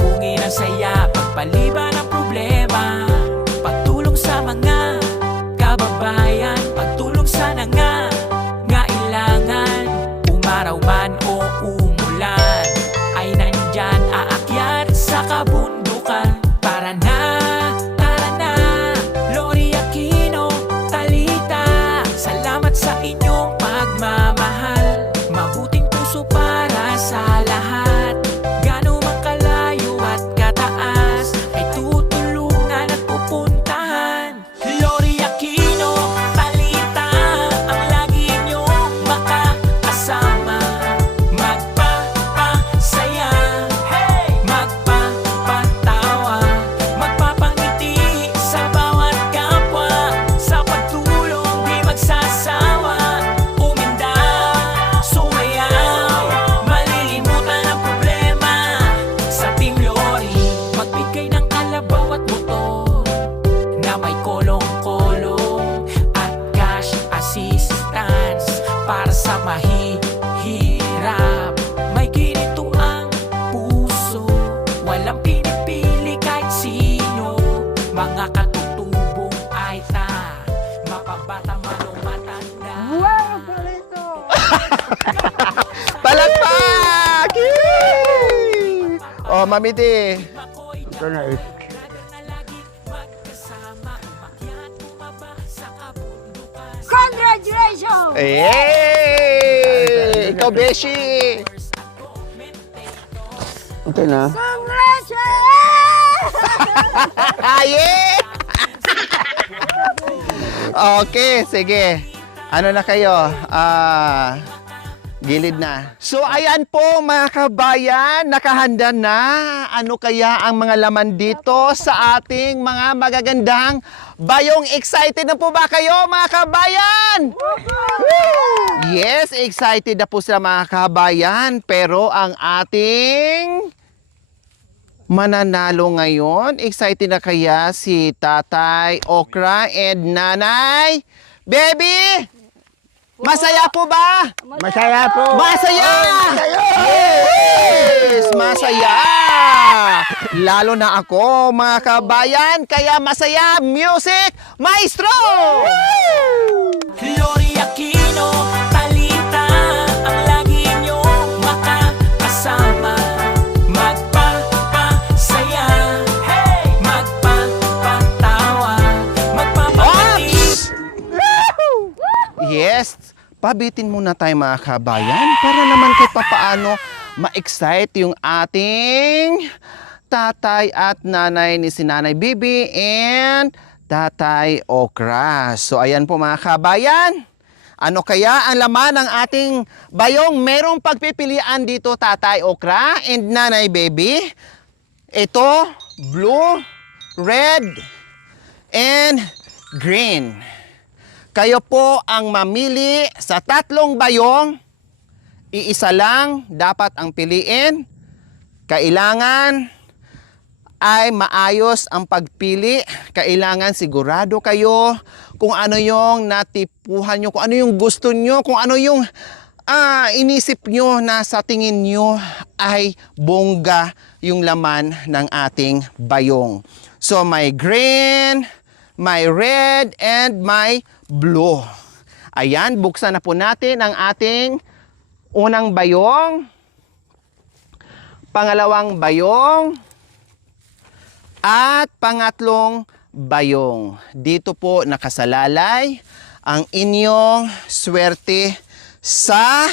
Sabungin ang saya, pagpaliban ang problema, pagtulong sa mga kababayan, pagtulong sa nangangailangan. Umaraw man o umulan, ay nandyan aakyat sa kabundukan. Tara na, Lori Aquino, Talita, salamat sa inyong pagmamahal. Mabuting puso para sa lahat. Gano man kalayo at kataas, ay tutulungan at pupuntahan. Lori Aquino, Talita, ang lagi niyong makakasama. Magpapasaya, magpapatawa, magpapangiti sa bawat kapwa. Sa pagtulong di magsasawa, uminda, sumayaw, malilimutan ang problema. Sa Team Lori, magbigay ng kalabaw at motor na may kolong-kolong at cash assistance para sa mahihirap. May ginito ang puso, walang pinipili kahit sino. Mga katutubong ay mapabata man o matanda. Wow, Palito! Palakpak! Yay! Oh, Mami D. Ito na eh. Congratulations! Yay! Ikaw, Beshi! Okay na. Congratulations! Yeah! Okay, sige. Ano na kayo? Gilid na. So, ayan po mga kabayan, nakahanda na. Ano kaya ang mga laman dito sa ating mga magagandang bayong? Excited na po ba kayo mga kabayan? Yes, excited na po sila mga kabayan. Pero ang ating mananalo ngayon, excited na kaya si Tatay Okra and Nanay Baby? Masaya po ba? Masaya po! Masaya! Yes! Masaya! Lalo na ako, mga kabayan, kaya masaya! Music, maestro! Lori Aquino, Talita, ang lagi niyong makakasama. Magpapasaya, magpapatawa, magpapangiti. Yes, pabitin muna tayo mga kabayan para naman kahit papaano ma-excite yung ating tatay at nanay ni si Nanay Bibi and Tatay Okra. So ayan po mga kabayan. Ano kaya ang laman ng ating bayong? Merong pagpipilian dito, Tatay Okra and Nanay Baby. Ito, blue, red, and green. Kayo po ang mamili sa tatlong bayong. Iisa lang dapat ang piliin. Kailangan ay maayos ang pagpili. Kailangan sigurado kayo kung ano yung natipuhan nyo, kung ano yung gusto nyo, kung ano yung inisip nyo na sa tingin nyo ay bongga yung laman ng ating bayong. So may green, may red, and may blue. Ayan, buksan na po natin ang ating unang bayong, pangalawang bayong, at pangatlong bayong. Dito po nakasalalay ang inyong swerte sa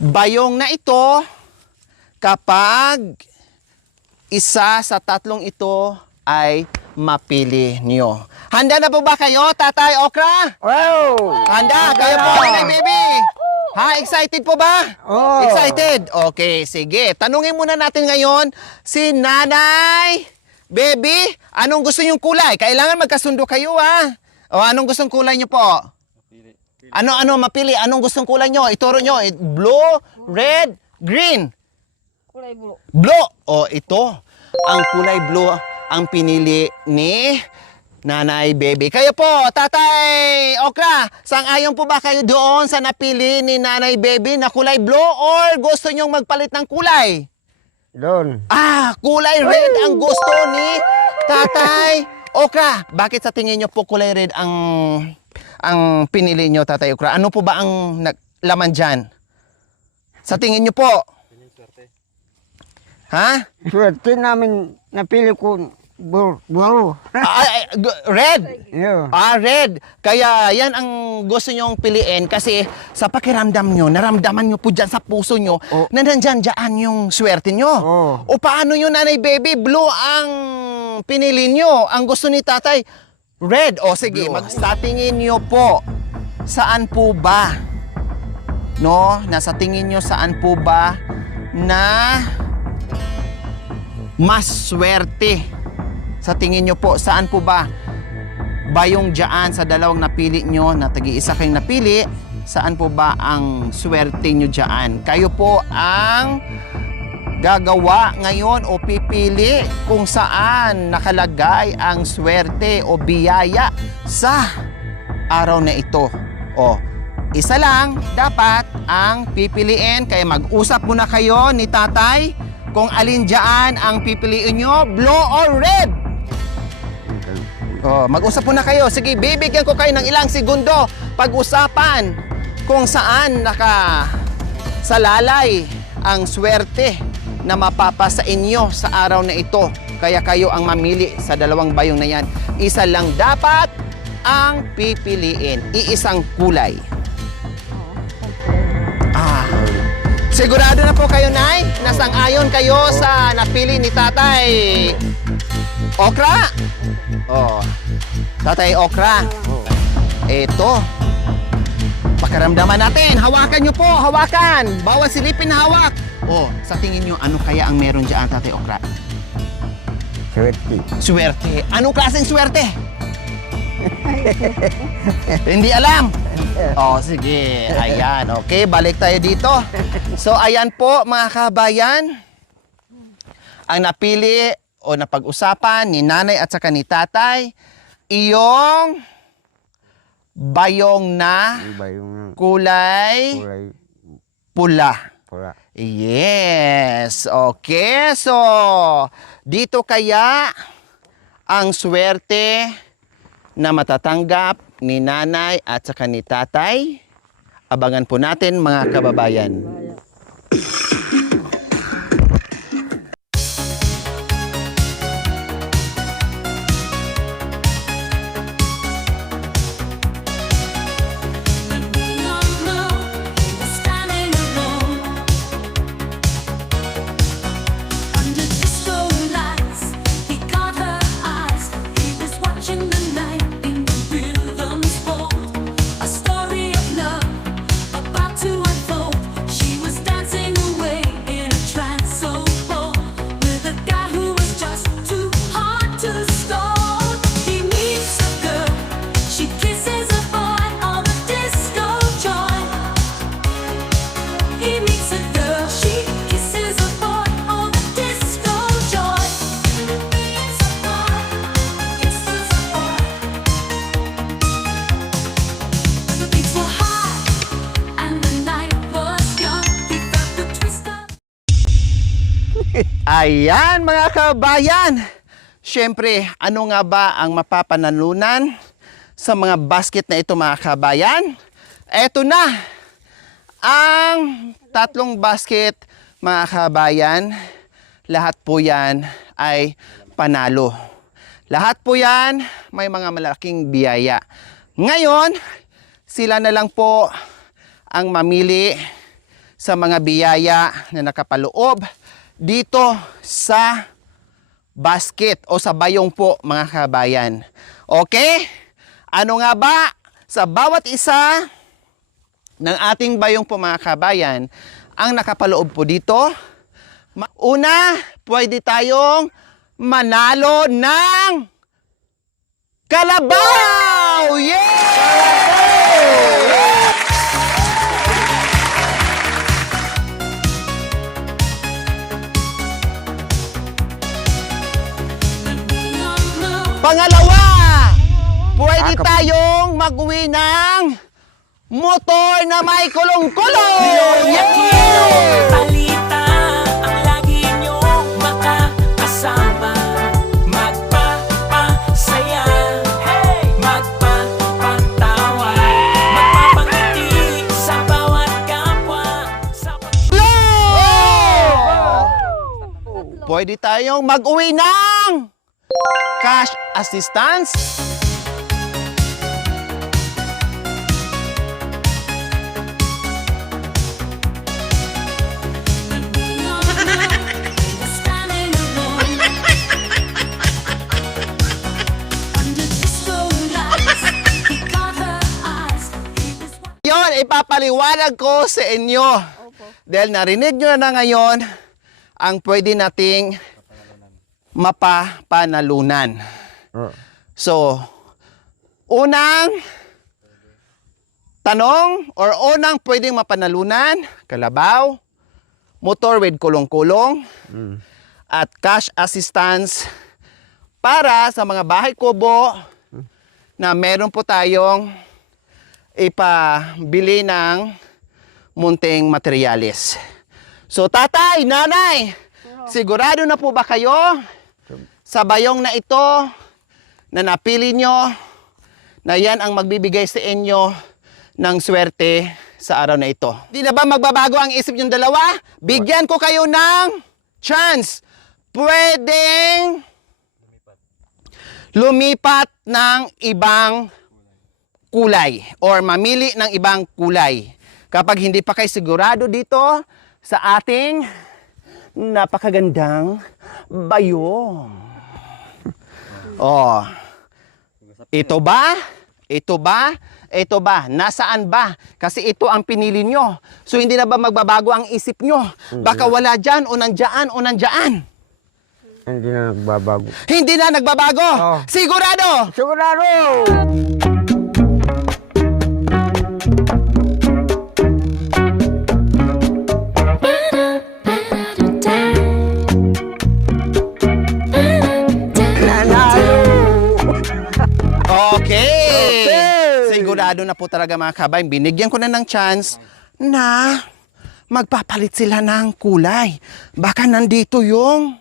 bayong na ito kapag isa sa tatlong ito ay mapili nyo. Handa na po ba kayo, Tatay Okra? Wow! Handa? Kayo po, Nanay Baby? Ha? Excited po ba? Oh. Excited? Okay, sige. Tanungin muna natin ngayon si Nanay Baby. Anong gusto nyong kulay? Kailangan magkasundo kayo, ha? O, anong gustong kulay nyo po? Ano, mapili. Anong gustong kulay nyo? Ituro nyo. Blue, red, green. Kulay blue. Blue. O, ito. Ang kulay blue ang pinili ni Nanay Baby. Kayo po, Tatay Okra, sang-ayon po ba kayo doon sa napili ni Nanay Baby na kulay blue or gusto nyong magpalit ng kulay? Doon. Kulay red ang gusto ni Tatay Okra. Bakit sa tingin nyo po kulay red ang pinili nyo, Tatay Okra? Ano po ba ang laman dyan? Sa tingin nyo po? Ha? Swerte namin napili ko buro. Red? Yeah. Red. Kaya yan ang gusto nyong piliin kasi sa pakiramdam nyo, naramdaman nyo po dyan sa puso nyo Oh. na nandyan yung swerte nyo. Oh. O paano yun, Nanay Baby? Blue ang pinili nyo. Ang gusto ni Tatay, red. O sige, sa tingin nyo po, saan po ba? No? Nasa tingin nyo saan po ba na mas swerte? Sa tingin nyo po, saan po ba yung dyan sa dalawang napili nyo, na tagi-isa kayong napili, saan po ba ang swerte nyo dyan? Kayo po ang gagawa ngayon o pipili kung saan nakalagay ang swerte o biyaya sa araw na ito. O, isa lang dapat ang pipiliin, kaya mag-usap muna kayo ni Tatay kung alin dyan ang pipiliin nyo, blue or red. Mag-usap muna kayo. Sige, bibigyan ko kayo ng ilang segundo pag-usapan kung saan nakasalalay ang swerte na mapapa sa inyo sa araw na ito. Kaya kayo ang mamili sa dalawang bayong na yan. Isa lang dapat ang pipiliin. Iisang kulay. Sigurado na po kayo, Nay? Nasang-ayon kayo sa napili ni Tatay Okra? Tatay Okra. Ito. Pakaramdaman natin. Hawakan nyo po. Hawakan. Bawal silipin na hawak. Sa tingin nyo, ano kaya ang meron dyan, Tatay Okra? Swerte. Swerte. Anong klaseng swerte? Hindi alam. Sige. Ayan. Okay, balik tayo dito. So, ayan po, mga kabayan. Ang napili o napag-usapan ni Nanay at saka ni Tatay, iyong bayong na Iba yung kulay kulay pula. pula. Yes. Okay. So, dito kaya ang swerte na matatanggap ni Nanay at saka ni Tatay. Abangan po natin, mga kababayan. Ayan, mga kabayan. Siyempre, ano nga ba ang mapapanalunan sa mga basket na ito, mga kabayan? Eto na ang tatlong basket, mga kabayan. Lahat po yan ay panalo. Lahat po yan may mga malaking biyaya. Ngayon, sila na lang po ang mamili sa mga biyaya na nakapaloob dito sa basket o sa bayong po, mga kabayan. Okay? Ano nga ba sa bawat isa ng ating bayong po, mga kabayan, ang nakapaloob po dito? Una, pwede tayong manalo ng kalabaw! Yeah! Pangalawa, pwede tayong mag-uwi ng motor na may kulong-kulong! Yeah! Balita ang lagi nyo pwede tayong mag-uwi ng cash assistance. Yon, ipapaliwanag ko sa inyo. Dahil narinig nyo na ngayon ang pwede nating mapapanalunan. Oh. So, unang tanong or unang pwedeng mapanalunan, kalabaw, motor with kulong-kulong, at cash assistance para sa mga bahay kubo na meron po tayong ipabili ng munting materyales. So, tatay, nanay, sigurado na po ba kayo sa bayong na ito na napili nyo na yan ang magbibigay sa inyo ng swerte sa araw na ito? Di na ba magbabago ang isip yung dalawa? Bigyan ko kayo ng chance. Pwedeng lumipat ng ibang kulay or mamili ng ibang kulay. Kapag hindi pa kayo sigurado dito sa ating napakagandang bayong. Oh. Ito ba? Ito ba? Ito ba? Nasaan ba? Kasi ito ang pinili nyo. So hindi na ba magbabago ang isip nyo? Baka wala dyan o nandyan o nandyan. Hindi na nagbabago. Hindi na nagbabago. Oh. Sigurado! Sigurado! Okay. Sigurado na po talaga mga kabayan. Binigyan ko na ng chance na magpapalit sila ng kulay. Baka nandito yung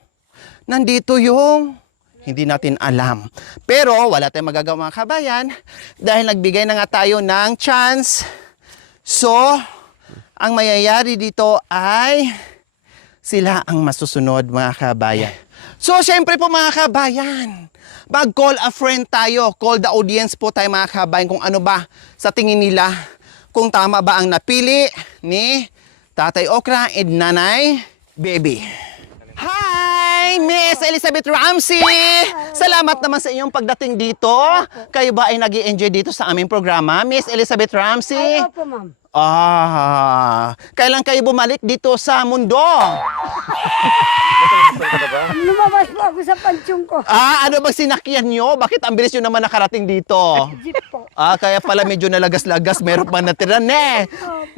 hindi natin alam. Pero wala tayong magagawa mga kabayan dahil nagbigay na nga tayo ng chance. So, ang mayayari dito ay sila ang masusunod mga kabayan. So, syempre po mga kabayan, mag-call a friend tayo. Call the audience po tayo mga kabayan kung ano ba sa tingin nila. Kung tama ba ang napili ni Tatay Okra and Nanay Baby. Hi, Miss Elizabeth Ramsey! Salamat naman sa iyong pagdating dito. Kayo ba ay nag-i-enjoy dito sa aming programa, Miss Elizabeth Ramsey? Opo, ma'am. Kailan kayo bumalik dito sa mundo? Lumabas po ako sa pansyong ko. Ano bang sinakyan nyo? Bakit ang bilis nyo naman nakarating dito? Jeep po. Kaya pala medyo nalagas-lagas, meron pa natira ne.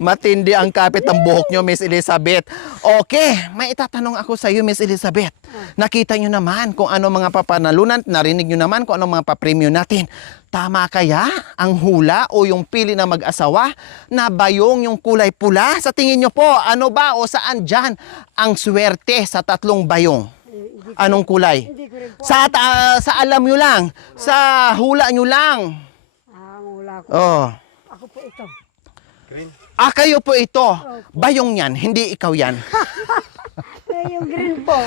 Matindi ang kapit ng buhok nyo, Miss Elizabeth. Okay, may itatanong ako sa iyo, Miss Elizabeth. Nakita nyo naman kung ano mga papanalunan, narinig nyo naman kung ano mga papremyo natin. Tama kaya ang hula o yung pili na mag-asawa na bayong yung kulay pula? Sa tingin nyo po, ano ba o saan dyan ang swerte sa tatlong bayong? Anong kulay? Hindi ko rin po. Sa alam nyo lang, sa hula nyo lang. Wala ko. Oh. Ako po ito. Kayo po ito. Bayong yan, hindi ikaw yan. Yung green po.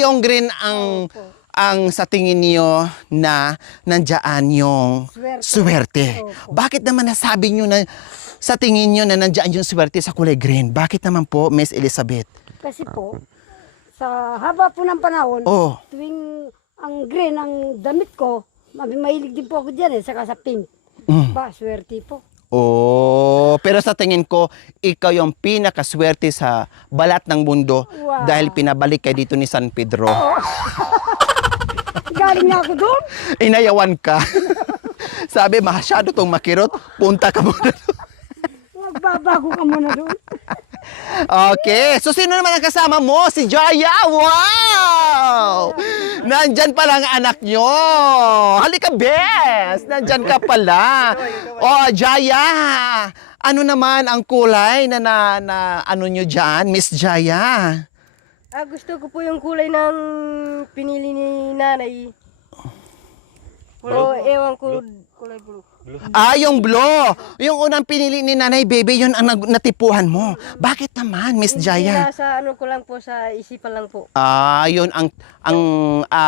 Yung green ang sa tingin niyo na nandiyan yung swerte. Bakit naman nasabi niyo na sa tingin niyo na nandiyan yung swerte sa kulay green? Bakit naman po, Miss Elizabeth? Kasi po, sa haba po ng panahon, Oh. tuwing ang green ang damit ko, mahilig din po ako dyan saka sa pink. Ba, swerte po. Oh, pero sa tingin ko, ikaw yung pinakaswerte sa balat ng mundo Wow. dahil pinabalik kayo dito ni San Pedro. Galing na ako doon. Inayawan ka. Sabi, masyado tong makirot, punta ka muna doon. Magbabago ka muna doon. Okay, so sino naman ang kasama mo? Si Jaya! Wow! Nandyan pala ang anak nyo! Halika, Bes! Nandyan ka pala! Oh, Jaya! Ano naman ang kulay na ano nyo dyan, Miss Jaya? Gusto ko po yung kulay ng pinili ni nanay. Pero ewan ko kulay blue. Yung blue. Yung unang pinili ni Nanay Baby, yun ang natipuhan mo. Bakit naman, Miss Jaya? Sa ano ko lang po, sa isipan lang po. Yun ang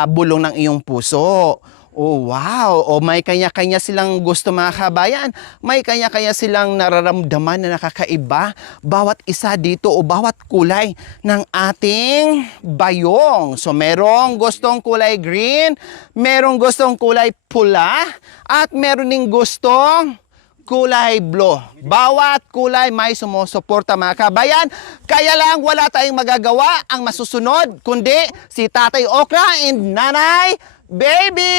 bulong ng iyong puso. Oh, wow. O may kanya-kanya silang gusto, mga kabayan. May kanya-kanya silang nararamdaman na nakakaiba. Bawat isa dito o bawat kulay ng ating bayong. So, merong gustong kulay green, merong gustong kulay pula, at meron ding gustong kulay blue. Bawat kulay may sumusuporta, mga kabayan. Kaya lang wala tayong magagawa. Ang masusunod, kundi si Tatay Okra and Nanay Baby!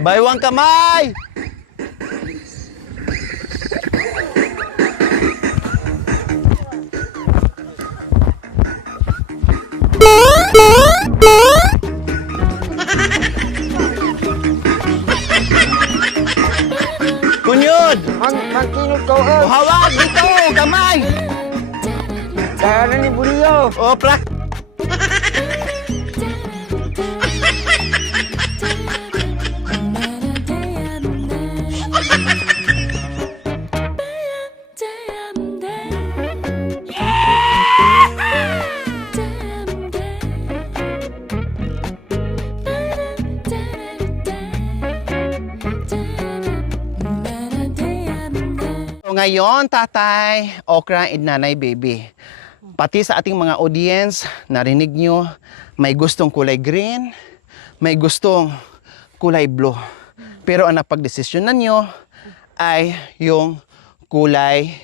Baywang kamay! Kunyod! Magkinod ko, Hawag dito! Kamay! Kaya na ni Bulio. O, prak! So ngayon, Tatay Okra and Nanay Baby, pati sa ating mga audience, narinig nyo, may gustong kulay green, may gustong kulay blue. Pero ang napagdesisyonan nyo ay yung kulay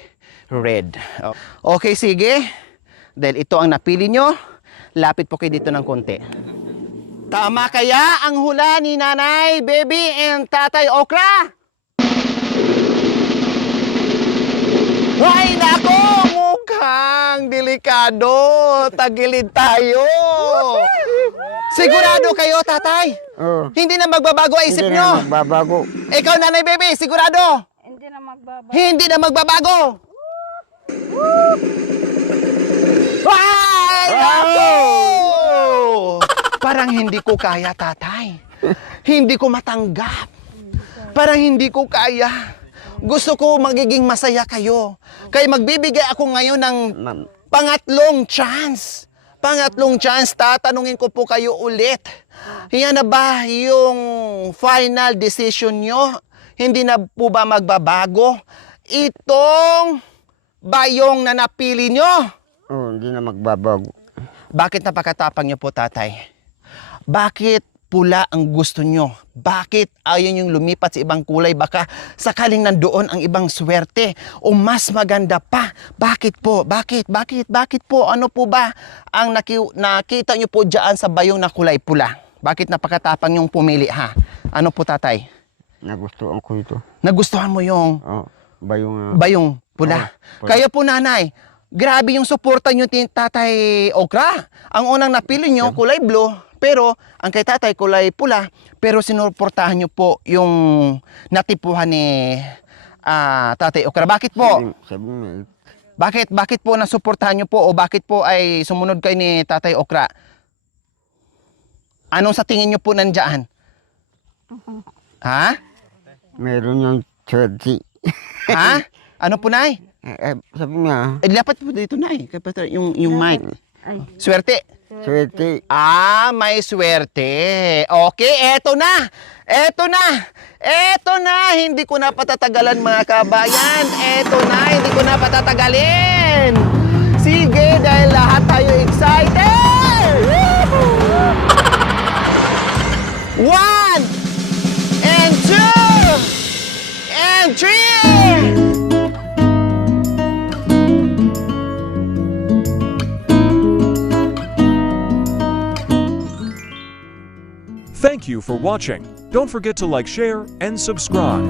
red. Okay, sige. Dahil ito ang napili nyo, lapit po kayo dito ng konti. Tama kaya ang hula ni Nanay Baby and Tatay Okra? Ay, nako! Mukhang delikado. Tagilid tayo. Sigurado kayo, Tatay? Oo. Hindi na magbabago ang isip Hindi nyo? na magbabago. Ikaw, Nanay Baby, sigurado? Hindi na magbaba. Hindi na magbabago. Ay, nako! Parang hindi ko kaya, Tatay. Hindi ko matanggap. Parang hindi ko kaya. Gusto ko magiging masaya kayo. Kaya magbibigay ako ngayon ng pangatlong chance. Pangatlong chance, tatanungin ko po kayo ulit. Yan na ba yung final decision nyo? Hindi na po ba magbabago? Itong bayong na napili nyo? Oo, hindi na magbabago. Bakit napakatapang nyo po, Tatay? Bakit pula ang gusto nyo? Bakit ayaw yung lumipat sa ibang kulay? Baka sakaling nandoon ang ibang swerte o mas maganda pa. Bakit po? Bakit po? Ano po ba ang nakita nyo po dyan sa bayong na kulay pula? Bakit napakatapang yung pumili, ha? Ano po, Tatay? Nagustuhan ko ito. Nagustuhan mo yung Oo, bayong... bayong pula. pula. Kaya po, Nanay, grabe yung suporta nyo, Tatay Okra. Ang unang napili nyo, kulay blue. Pero ang kay Tatay kulay pula, pero sinuportahan nyo po yung natipuhan ni Tatay Okra. Bakit po? Sabi niya, Bakit po nasuportahan nyo po o bakit po ay sumunod kay ni Tatay Okra? Anong sa tingin nyo po nandyan? Ha? meron yung churchy. Ha? Ano po, Nay? Sabi niya, Dapat po dito, Nay. Kapag yung mic. Ay, Swerte. swerte. May swerte. Okay, eto na. Eto na. Eto na. Hindi ko na patatagalan, mga kabayan. Eto na. Hindi ko na patatagalin. Sige, dahil lahat tayo excited. Woo! 1 and 2 and 3. Thank you for watching. Don't forget to like, share, and subscribe.